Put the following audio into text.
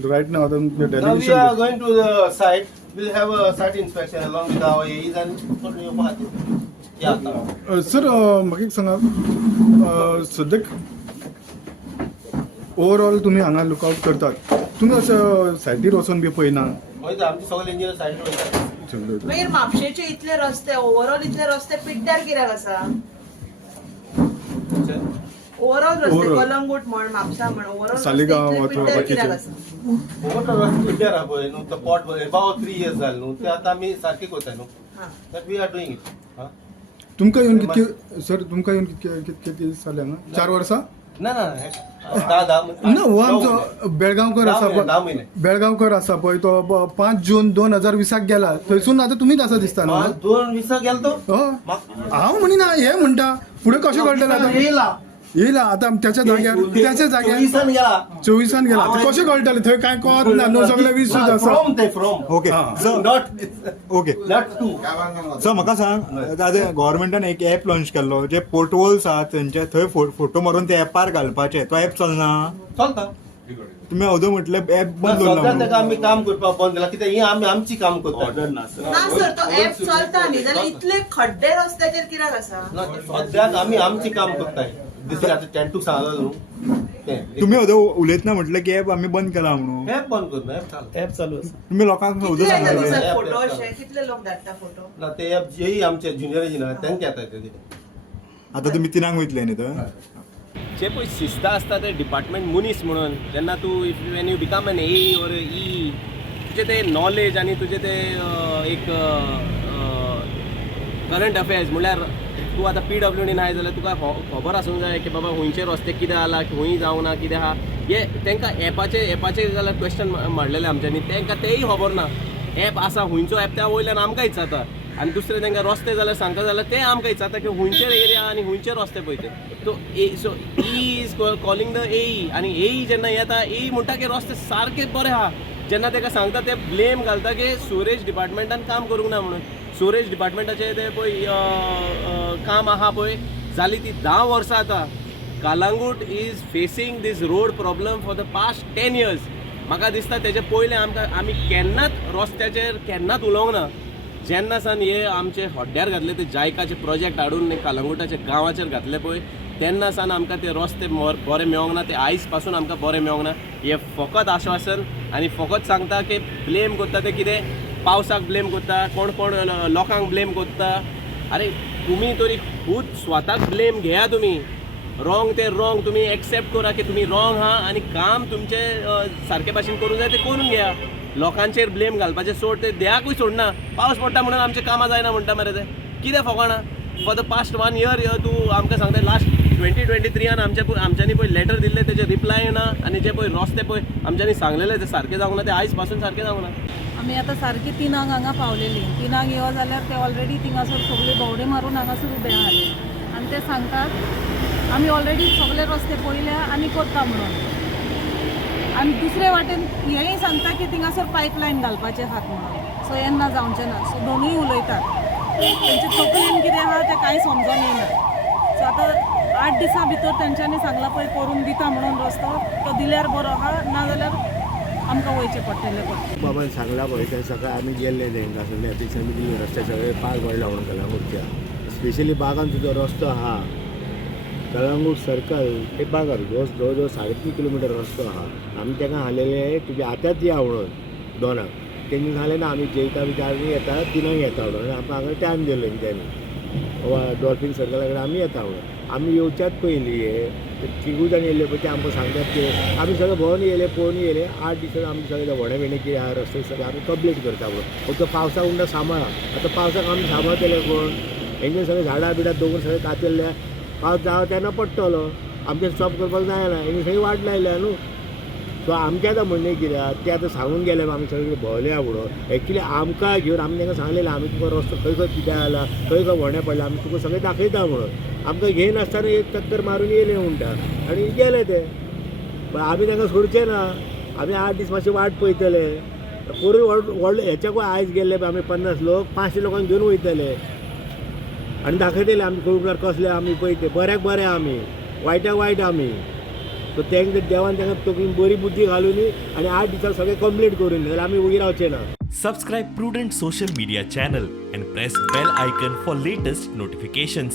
right now the Now we delegation. are going to the site. We'll have a site inspection along with our AEs and yeah. Sir, म्हाका एक सांगा सद्याक overall तुम्ही हांगा lookout करतात तुम्ही असं सायटीर वचून बी पळयना वयता आमचे सगळे इंजिनियर सायटीर वयतात. मागीर म्हापशेचे इतले रस्ते ओव्हरऑल इतले रस्ते पिड्ड्यार कित्याक आसा ओव्हरऑल रस्ते Overall. कलंगूट म्हण म्हापसा म्हण ओव्हरऑल सालिगांव वा पिड्ड्यार बाकीचे. कित्याक आसा मोठो रस्तो पिड्ड्यार आहा पळय न्हू तो पॉट अबाउट 3 years जाले न्हू ते आतां आमी सारके करता न्हू हा. That we are doing it. तुमकां येवन कितके सर तुमकां येवन कितके दीस जाले हांगा 4 वर्सां ना ना 10 ना हो आमचो बेळगांवकर आसा दहा पळय महिने. बेळगांवकर आसा पळय तो 5 जून 2020 गेला थंयसून आतां तुमीच आसा दिसता न्हू 2 गेलो तो हय हांव म्हणिना हे म्हणटा फुडें कशें कळटलें आतां येयला येयला आतां त्याच्या जाग्यार 24 गेला 24 गेला ते कशें कळटलें थंय कांय कळत ना न्हू सगळे वीस आसा फ्रॉम ते from okay so not okay not to. So म्हाका सांग आतां गव्हर्मेंटान एक ॲप लॉन्च केल्लो जे पोर्टवोल्स आहात तेंचे थंय फोटो मारून ते ॲपार घालपाचे तो ॲप चलना चलता तुम्ही अदो म्हटले ॲप बंद सद्या दवरला ताका आमी काम करपाक बंद केला कित्याक ही आमी आमची काम करता. ना सर तो ऍप चलता न्ही जाल्यार इतले खड्डे रस्त्याचेर कित्याक आसा सद्याक आमी आमची काम करताय दुसरे आतां टेंटूक सांगलो न्हू तें. तुम्ही अदो उलयतना म्हटले की ॲप आमी बंद केला म्हणून ऍप बंद करना ऍप चालू तुम्ही लोकांक अदो कितले येता सांगले दिसाक ऍप फोटो चालू. अशे कितले लोक धाडटा फोटो ना ते ऍप जेही आमचे ज्युनियर ना तेंचे येता ते. आता तुम्ही तिनांक वयतले न्ही थंय जे पळय शिस्ता असता ते डिपार्टमेंट मनीस म्हणून जेन्ना तूं if when you become an A और ई तुजें ते नॉलेज आनी तुजें ते एक करंट अफेर्स म्हणल्यार तूं आतां PWD नाय जाल्यार तुका खबर आसूंक जाय की बाबा हुंयचे रस्ते कितें जाला हुंय जावं ना कितें आहा हे तांकां एपाचे जाल्यार क्वेश्चन मारलेले आमच्यांनी तांकां तेय खबर ना एप आसा हुंयचो एप त्या वयल्यान आमकां इचाता आनी दुसरे तांकां रस्ते जाल्यार सांगता जाल्यार ते आमकां इचाता की हुंयचे एरिया आनी हुंयचे रस्ते पळय ते so E is calling the ए आनी ए जेन्ना येता ए म्हणटा की रस्ते सारके बरे आहा जेन्ना ताका सांगता ते ब्लेम घालता की सुरेश डिपार्टमेंटान काम करूंक ना म्हणून सुरेश डिपार्टमेंटाचें ते पळय काम आहा पळय जाली ती 10 वर्सां आतां Calangute is facing this road problem for the past 10 years म्हाका दिसता तेजे पयलें आमी केन्नाच रस्त्याचेर केन्नाच उलोवंक ना जेन्ना सान हे आमचे हड्ड्यार घातले ते जायकाचे प्रोजेक्ट हाडून कालांगुटाच्या गांवाचेर घातले पळय तेन्ना सान आमकां ते रस्ते बरे मेळोंक ना ते आयज पासून आमकां बरे मेळोंक ना हे फकत आश्वासन आनी फकत सांगता की ब्लेम करता ते कितें पावसाक ब्लेम करता कोण कोण लोकांक ब्लेम करता अरे तुमी तरी खूद स्वताक ब्लेम घेया तुमी रॉंग ते रॉंग तुमी एक्सेप्ट करा की तुमी रॉंग आहा आनी काम तुमचे सारके भाशेन करूंक जाय ते करून घेया लोकांचेर ब्लेम घालपाचें सोड ते देयाकूय सोडना पावस पडटा म्हणून आमचें कामां जायना म्हणटा मरे ते कितें फकाणां फॉर द पास्ट 1 year तूं आमकां सांगता लास्ट 2023 आमच्यांनी पळय लेटर दिल्ले तेजे रिप्लाय ना आनी जे पळय रस्ते पळय आमच्यांनी सांगलेले ते सारके जावंक ना ते आयज पासून सारके जावंक ना आमी आतां सारकी 3 हांगा पावलेली 3 यो जाल्यार ते ऑलरेडी थिंगासर सगळे भोवडे मारून हांगासर उबे आसले आनी ते सांगतात आमी ऑलरेडी सगळे रस्ते पळयल्या आनी करता म्हणून आनी दुसरे वाटेन हेंय सांगता की थिंगासर पायपलायन घालपाचे आहात म्हणून सो येन्ना जावचें ना सो दोनूय उलयतात तेंचे तकलेन कितें आहा तें कांय समजून येना सो आतां 8 दिसां भितर तेंच्यांनी सांगला पळय करून दिता म्हणून रस्तो तो दिल्यार बरो आहा नाजाल्यार आमकां वयचें पडटलें पण बाबान सांगला पळय ते सकाळी आमी गेल्ले तेंकां सगळे एप्लिकेशन दिल्ली रस्ते सगळे पाड पडला म्हणून कलंगूटच्या स्पेशली बागान जो रस्तो आहा कलंगूट सर्कल ते बागार जवळ जवळ 3.5 किलोमिटर रस्तो आहा आमी ताका हालेले तुजे आतांच या म्हणून 2 तेंनी सांगलें ना आमी जेयता बी आमी येता 3 येता म्हणून आमकां हांगा टायम दिलो तेंच्यांनी डॉल्फीन सर्कला कडेन आमी येता म्हणून आमी येवच्याच पयलीं हे 3 जाण येयले पळय ते आमकां सांगतात की आमी सगळे भोंवन येयले पळोवन येयले 8 दिसान आमी सगळे व्हडे व्हडे कितें आहा रस्ते सगळे आमी कंप्लीट करता म्हणून फक्त पावसाक उंडा सांबाळा आतां पावसाक आमी सांबाळटले कोण हेंचे सगळे झाडां बिडां दवरून सगळे कातिल्ले पावस जावं तेन्ना पडटलो आमचें स्टॉप करपाक जायना हेणी सगळी वाट लायल्या न्हू सो आमचें आतां म्हणणें कित्याक ते आतां सांगून गेले आमी सगळे भोंवल्या म्हणून एक्चुली आमकां घेवन आमी तांकां सांगलेलें आमी तुका रस्तो खंय खंय कितें जाला खंय खंय व्हडें पडलें आमी तुका सगळें दाखयता म्हणून आमकां घेयन आसतना एक चक्कर मारून येयले म्हणटा आनी गेले ते पण आमी तांकां सोडचें ना आमी 8 दीस मातशें वाट पळयतले पयरूय व्हडले हेच्याकूय आयज गेल्ले आमी 50 लोक 500 लोकांक घेवन वयतले आनी दाखयतले आमी कळूंक कसले आमी पळय ते बऱ्याक बरें आमी वायटाक वायट आमी सो तांकां देवान तांकां तकलीन बरी बुद्धी घालून आनी 8 दिसांक सगळें कंप्लीट करून जाल्यार आमी वयर रावचे ना. Subscribe Prudent social media channel and press bell icon for latest notifications.